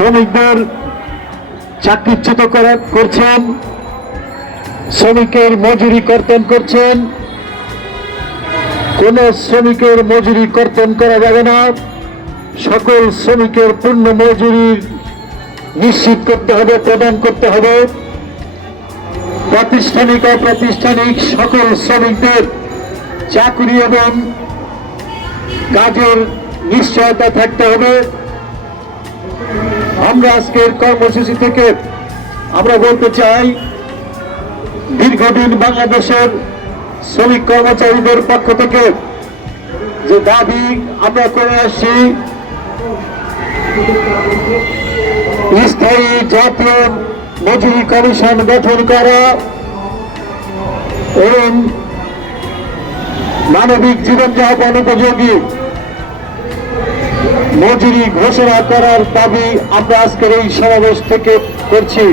শ্রমিকদের চাকরিচ্যুত করছেন, শ্রমিকের মজুরি কর্তন করছেন। কোন শ্রমিকের মজুরি কর্তন করা যাবে না। সকল শ্রমিকের পূর্ণ মজুরি নিশ্চিত করতে হবে, প্রদান করতে হবে। প্রাতিষ্ঠানিক অপ্রাতিষ্ঠানিক সকল শ্রমিকদের চাকরি এবং কাজের নিশ্চয়তা থাকতে হবে। আমরা আজকের কর্মসূচি থেকে আমরা বলতে চাই, দীর্ঘদিন বাংলাদেশের শ্রমিক কর্মচারীদের পক্ষ থেকে যে দাবি আমরা করে আসছি, স্থায়ী জাতীয় মজুরি কমিশন গঠন করা এবং মানবিক জীবনযাপন উপযোগী মজুরি ঘোষণা করার দাবি আমরা আজকের এই সমাবেশ থেকে করছি।